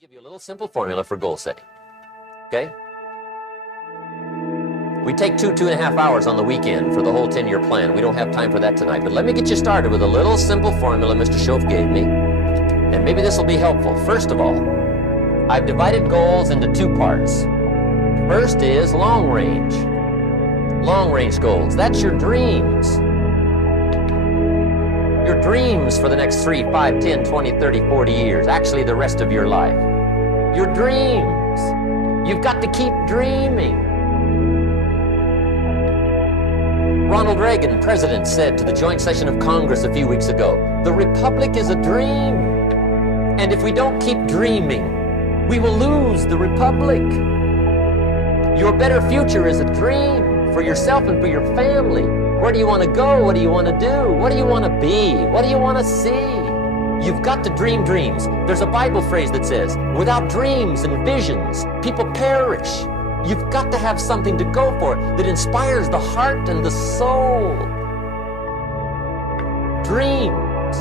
Give you a little simple formula for goal setting, okay? We take 2.5 hours on the weekend for the whole 10-year plan. We don't have time for that tonight, but let me get you started with a little simple formula Mr. Schoaf gave me, and maybe this will be helpful. First of all, I've divided goals into two parts. First is long range goals. That's your dreams. Your dreams for the next 3, 5, 10, 20, 30, 40 years. Actually, the rest of your life. Your dreams. You've got to keep dreaming. Ronald Reagan, president, said to the joint session of Congress a few weeks ago, "The republic is a dream. And if we don't keep dreaming, we will lose the republic." Your better future is a dream for yourself and for your family. Where do you want to go? What do you want to do? What do you want to be? What do you want to see? You've got to dream dreams. There's a Bible phrase that says, without dreams and visions, people perish. You've got to have something to go for that inspires the heart and the soul. Dreams.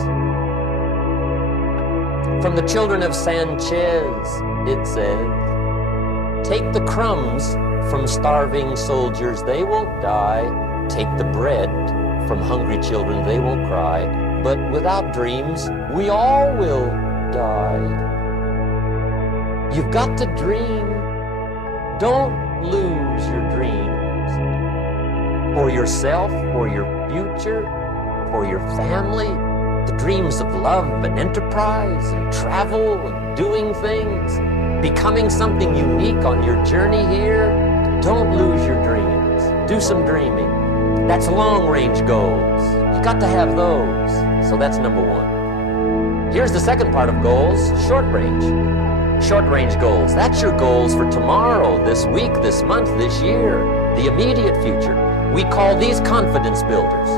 From the children of Sanchez, it says, take the crumbs from starving soldiers, they won't die. Take the bread from hungry children, they won't cry. But without dreams, we all will die. You've got to dream. Don't lose your dreams. For yourself, for your future, for your family. The dreams of love and enterprise and travel and doing things. Becoming something unique on your journey here. Don't lose your dreams. Do some dreaming. That's long-range goals. You've got to have those. So that's number one. Here's the second part of goals, short-range. Short-range goals. That's your goals for tomorrow, this week, this month, this year, the immediate future. We call these confidence builders.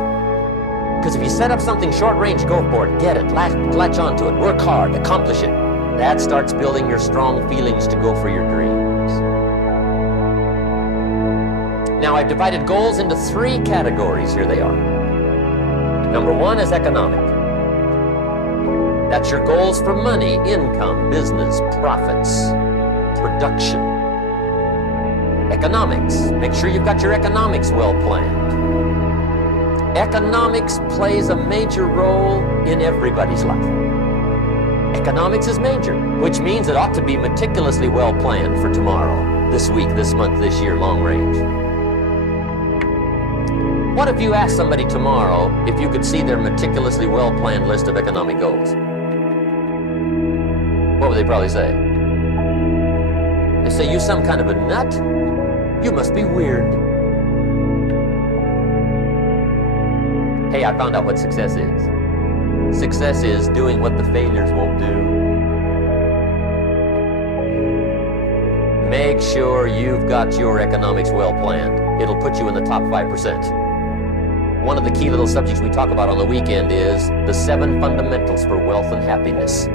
Because if you set up something short-range, go for it, get it, latch onto it, work hard, accomplish it. That starts building your strong feelings to go for your dreams. Now, I've divided goals into 3 categories. Here they are. Number 1 is economic. That's your goals for money, income, business, profits, production. Economics. Make sure you've got your economics well planned. Economics plays a major role in everybody's life. Economics is major, which means it ought to be meticulously well planned for tomorrow, this week, this month, this year, long range. What if you asked somebody tomorrow if you could see their meticulously well-planned list of economic goals? What would they probably say? They say, you some kind of a nut? You must be weird. Hey, I found out what success is. Success is doing what the failures won't do. Make sure you've got your economics well planned. It'll put you in the top 5%. One of the key little subjects we talk about on the weekend is the 7 fundamentals for wealth and happiness.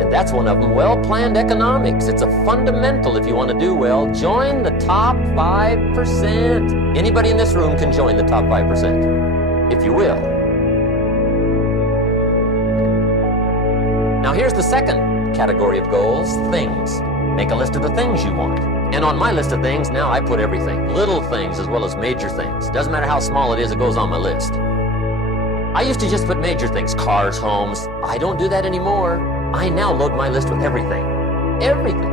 And that's one of them, well-planned economics. It's a fundamental if you want to do well. Join the top 5%. Anybody in this room can join the top 5%, if you will. Now here's the second category of goals, things. Make a list of the things you want. And on my list of things, now I put everything. Little things as well as major things. Doesn't matter how small it is, it goes on my list. I used to just put major things, cars, homes. I don't do that anymore. I now load my list with everything. Everything.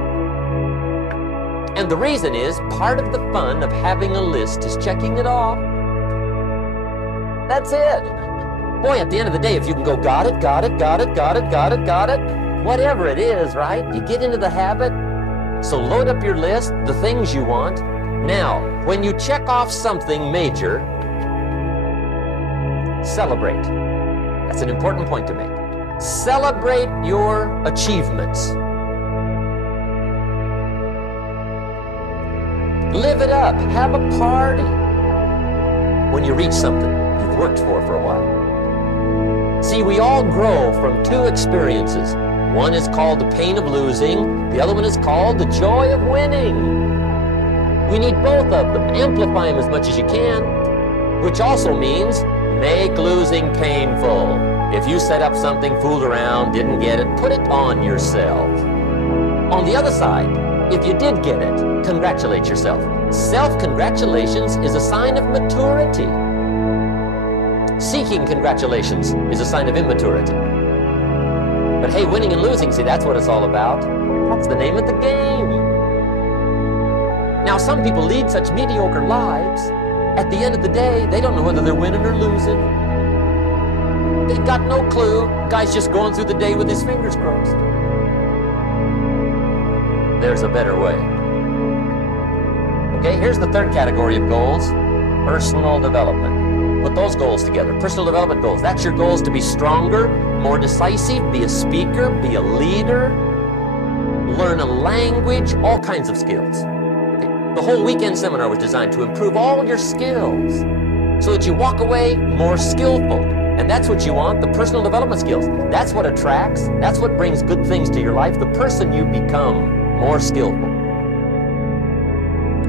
And the reason is, part of the fun of having a list is checking it off. That's it. Boy, at the end of the day, if you can go, got it, got it, got it, got it, got it, got it, whatever it is, right? You get into the habit. So load up your list, the things you want. Now, when you check off something major, celebrate. That's an important point to make. Celebrate your achievements. Live it up. Have a party when you reach something you've worked for a while. See, we all grow from 2 experiences. One is called the pain of losing. The other one is called the joy of winning. We need both of them. Amplify them as much as you can, which also means make losing painful. If you set up something, fooled around, didn't get it, put it on yourself. On the other side, if you did get it, congratulate yourself. Self-congratulations is a sign of maturity. Seeking congratulations is a sign of immaturity. But hey, winning and losing, see, that's what it's all about. That's the name of the game. Now, some people lead such mediocre lives, at the end of the day, they don't know whether they're winning or losing. They've got no clue. Guy's just going through the day with his fingers crossed. There's a better way. Okay, here's the third category of goals: personal development. Put those goals together. Personal development goals. That's your goals: to be stronger, more decisive, be a speaker, be a leader, learn a language, all kinds of skills. Okay. The whole weekend seminar was designed to improve all your skills so that you walk away more skillful. And that's what you want, the personal development skills. That's what attracts, that's what brings good things to your life, the person you become, more skillful.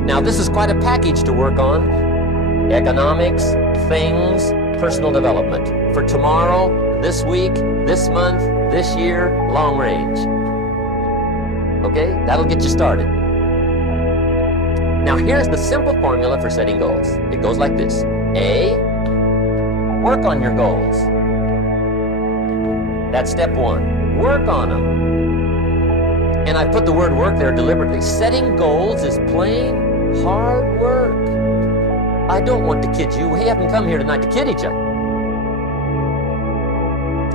Now, this is quite a package to work on. Economics, things, personal development. For tomorrow, this week, this month, this year, long range. Okay, that'll get you started. Now, here's the simple formula for setting goals. It goes like this. A, work on your goals. That's step one. Work on them. And I put the word work there deliberately. Setting goals is plain hard work. I don't want to kid you. We haven't come here tonight to kid each other.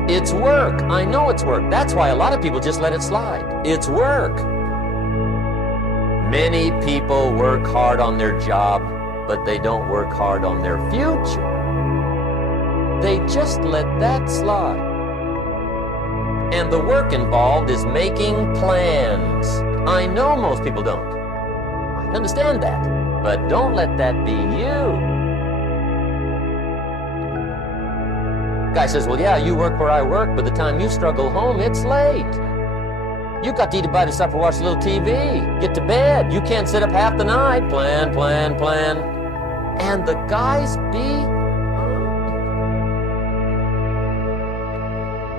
It's work. I know it's work. That's why a lot of people just let it slide. It's work. Many people work hard on their job, but they don't work hard on their future. They just let that slide. And the work involved is making plans. I know most people don't. I understand that. But don't let that be you. Guy says, well, yeah, you work where I work. By the time you struggle home, it's late. You got to eat a bite of supper, watch a little TV, get to bed. You can't sit up half the night. Plan, plan, plan. And the guys be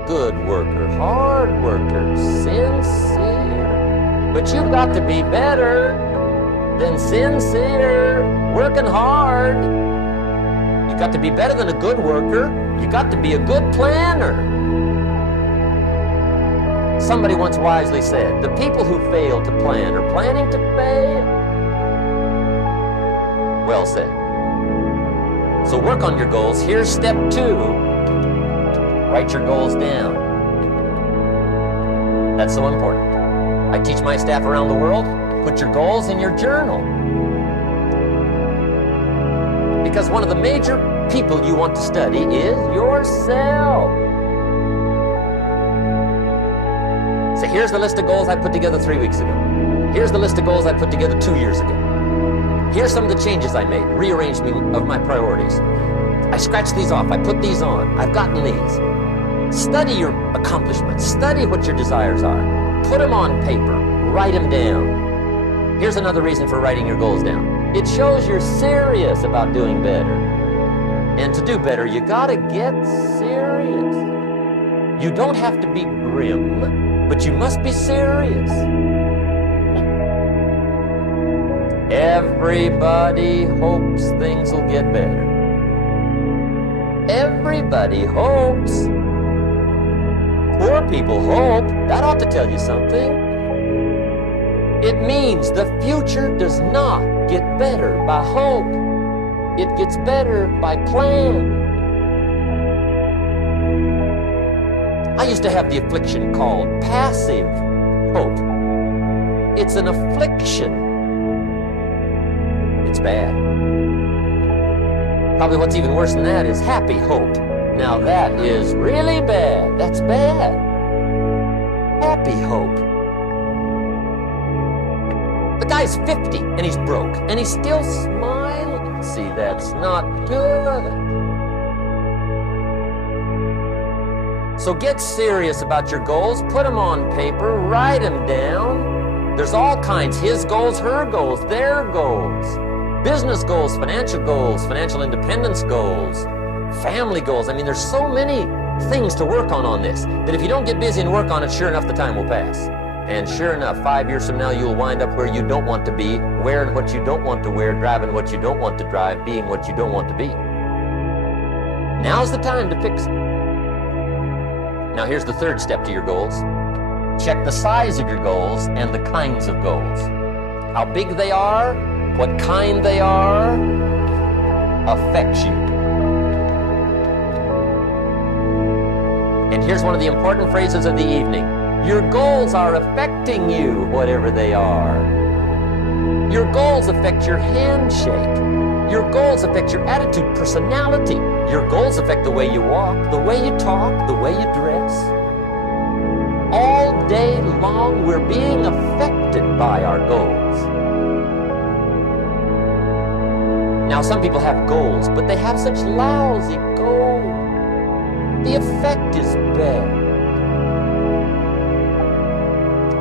good worker, hard worker, sincere. But you've got to be better than sincere, working hard. You got to be better than a good worker. You got to be a good planner. Somebody once wisely said, the people who fail to plan are planning to fail. Well said. So work on your goals. Here's step two. Write your goals down. That's so important. I teach my staff around the world, put your goals in your journal. Because one of the major people you want to study is yourself. So here's the list of goals I put together 3 weeks ago. Here's the list of goals I put together 2 years ago. Here's some of the changes I made, rearrangement of my priorities. I scratched these off, I put these on, I've gotten these. Study your accomplishments, study what your desires are. Put them on paper, write them down. Here's another reason for writing your goals down. It shows you're serious about doing better. And to do better, you gotta get serious. You don't have to be grim, but you must be serious. Everybody hopes things will get better. Everybody hopes. Poor people hope. That ought to tell you something. It means the future does not get better by hope. It gets better by plan. I used to have the affliction called passive hope. It's an affliction. It's bad. Probably what's even worse than that is happy hope. Now that is really bad. That's bad. Happy hope. The guy's 50 and he's broke and he's still smiling. See, that's not good. So get serious about your goals, put them on paper, write them down. There's all kinds, his goals, her goals, their goals. Business goals, financial independence goals, family goals. I mean, there's so many things to work on this, that if you don't get busy and work on it, sure enough, the time will pass. And sure enough, 5 years from now, you'll wind up where you don't want to be, wearing what you don't want to wear, driving what you don't want to drive, being what you don't want to be. Now's the time to fix it. Now here's the third step to your goals. Check the size of your goals and the kinds of goals. How big they are, what kind they are, affects you. And here's one of the important phrases of the evening. Your goals are affecting you, whatever they are. Your goals affect your handshake. Your goals affect your attitude, personality. Your goals affect the way you walk, the way you talk, the way you dress. All day long, we're being affected by our goals. Now, some people have goals, but they have such lousy goals. The effect is bad.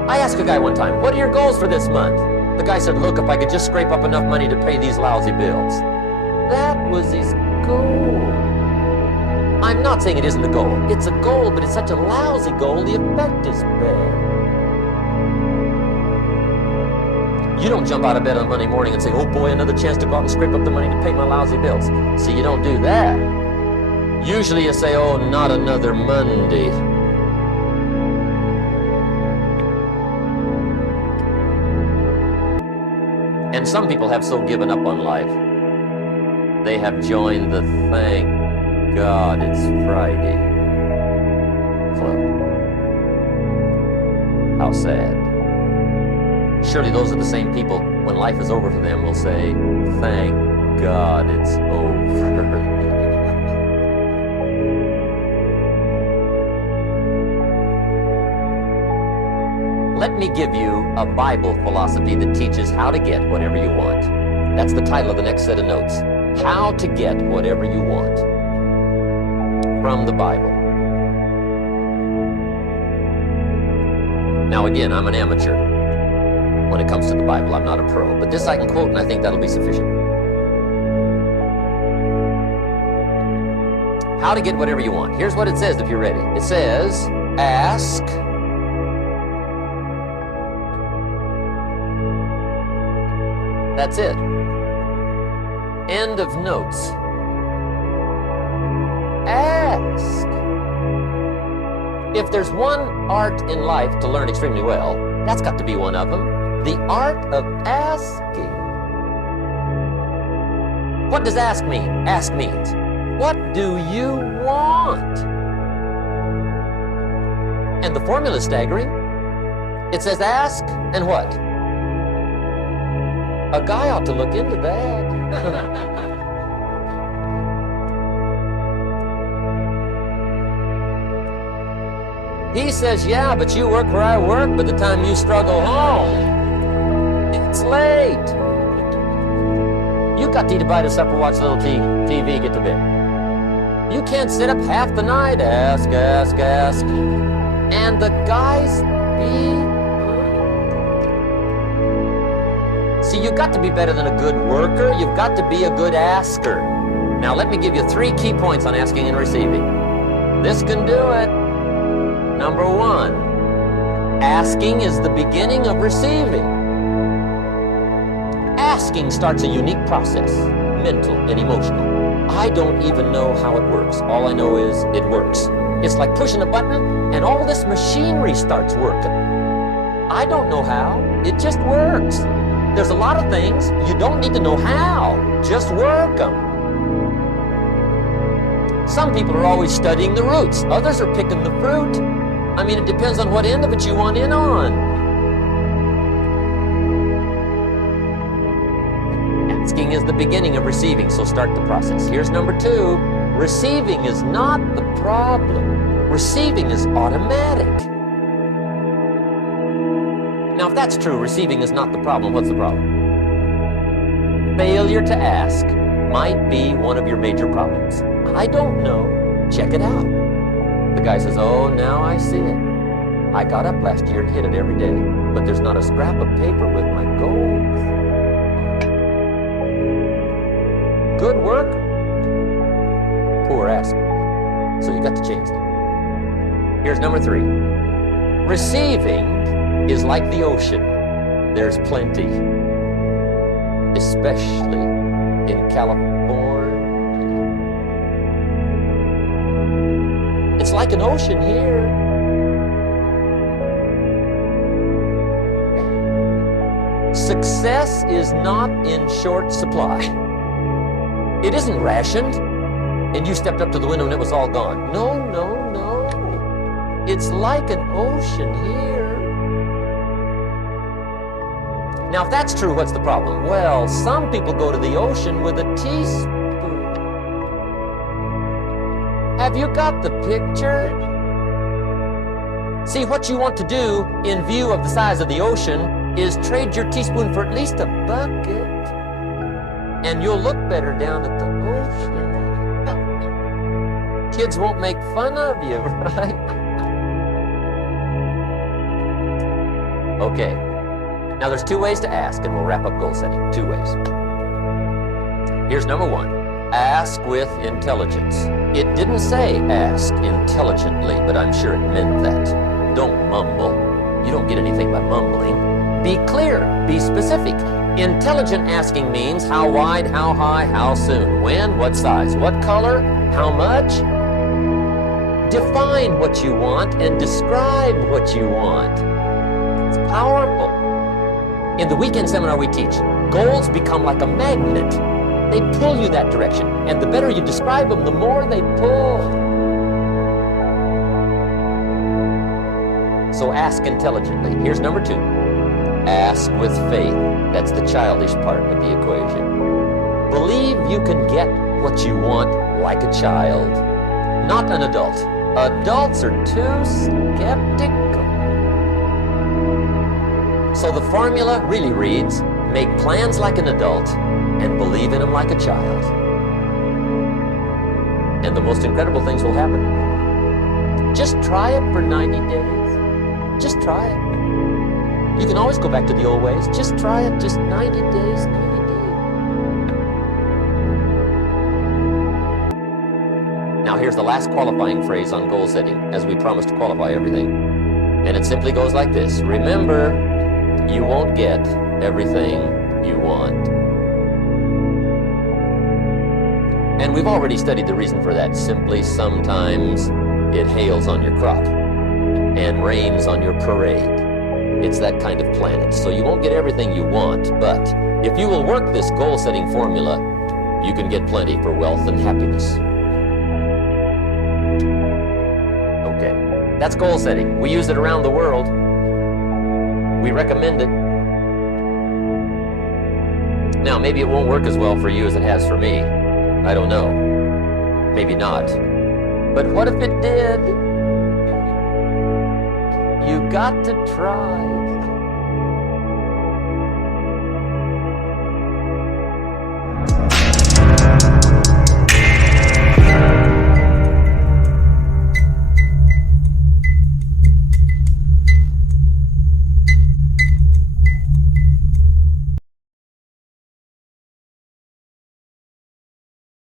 I asked a guy one time, what are your goals for this month? The guy said, look, if I could just scrape up enough money to pay these lousy bills. That was his goal. I'm not saying it isn't a goal. It's a goal, but it's such a lousy goal, the effect is bad. You don't jump out of bed on Monday morning and say, oh boy, another chance to go out and scrape up the money to pay my lousy bills. See, you don't do that. Usually you say, oh, not another Monday. And some people have so given up on life, they have joined the thank God it's Friday club. How sad. Surely those are the same people, when life is over for them, will say, thank God it's over. Let me give you a Bible philosophy that teaches how to get whatever you want. That's the title of the next set of notes. How to get whatever you want. From the Bible. Now again, I'm an amateur when it comes to the Bible. I'm not a pro. But this I can quote, and I think that'll be sufficient. How to get whatever you want. Here's what it says if you're ready. It says, ask. That's it. End of notes. Ask. If there's one art in life to learn extremely well, that's got to be one of them. The art of asking. What does ask mean? Ask means, what do you want? And the formula is staggering. It says ask and what? A guy ought to look into that. He says, yeah, but you work where I work. By the time you struggle home, it's late. You got to eat a bite of supper, watch a little TV, get to bed. You can't sit up half the night. Ask, ask, ask. And the guys See, you've got to be better than a good worker. You've got to be a good asker. Now, let me give you 3 key points on asking and receiving. This can do it. Number 1, asking is the beginning of receiving. Asking starts a unique process, mental and emotional. I don't even know how it works. All I know is it works. It's like pushing a button and all this machinery starts working. I don't know how. It just works. There's a lot of things you don't need to know how. Just work them. Some people are always studying the roots. Others are picking the fruit. I mean, it depends on what end of it you want in on. Asking is the beginning of receiving, so start the process. Here's number 2. Receiving is not the problem. Receiving is automatic. Now, if that's true, receiving is not the problem, what's the problem? Failure to ask might be one of your major problems. I don't know. Check it out. The guy says, oh, now I see it. I got up last year and hit it every day, but there's not a scrap of paper with my goals. Good work, poor asking. So you got to change them. Here's number 3. Receiving is like the ocean. There's plenty, especially in California. It's like an ocean here. Success is not in short supply. It isn't rationed, and you stepped up to the window and it was all gone. No, no, no. It's like an ocean here. Now, if that's true, what's the problem? Well, some people go to the ocean with a teaspoon. Have you got the picture? See, what you want to do in view of the size of the ocean is trade your teaspoon for at least a bucket, and you'll look better down at the ocean. Kids won't make fun of you, right? Okay, now there's 2 ways to ask, and we'll wrap up goal setting. 2 ways. Here's number 1. Ask with intelligence. It didn't say ask intelligently, but I'm sure it meant that. Don't mumble. You don't get anything by mumbling. Be clear, be specific. Intelligent asking means how wide, how high, how soon, when, what size, what color, how much. Define what you want and describe what you want. It's powerful. In the weekend seminar we teach, goals become like a magnet. They pull you that direction, and the better you describe them, the more they pull. So ask intelligently. Here's number 2. Ask with faith. That's the childish part of the equation. Believe you can get what you want like a child, not an adult. Adults are too skeptical. So the formula really reads, make plans like an adult and believe in them like a child. And the most incredible things will happen. Just try it for 90 days. Just try it. You can always go back to the old ways. Just try it, just 90 days, 90 days. Now here's the last qualifying phrase on goal setting, as we promise to qualify everything. And it simply goes like this. Remember, you won't get everything you want. And we've already studied the reason for that. Simply, sometimes it hails on your crop and rains on your parade. It's that kind of planet. So you won't get everything you want, but if you will work this goal-setting formula, you can get plenty for wealth and happiness. Okay, that's goal setting. We use it around the world. We recommend it. Now, maybe it won't work as well for you as it has for me. I don't know. Maybe not. But what if it did? You got to try.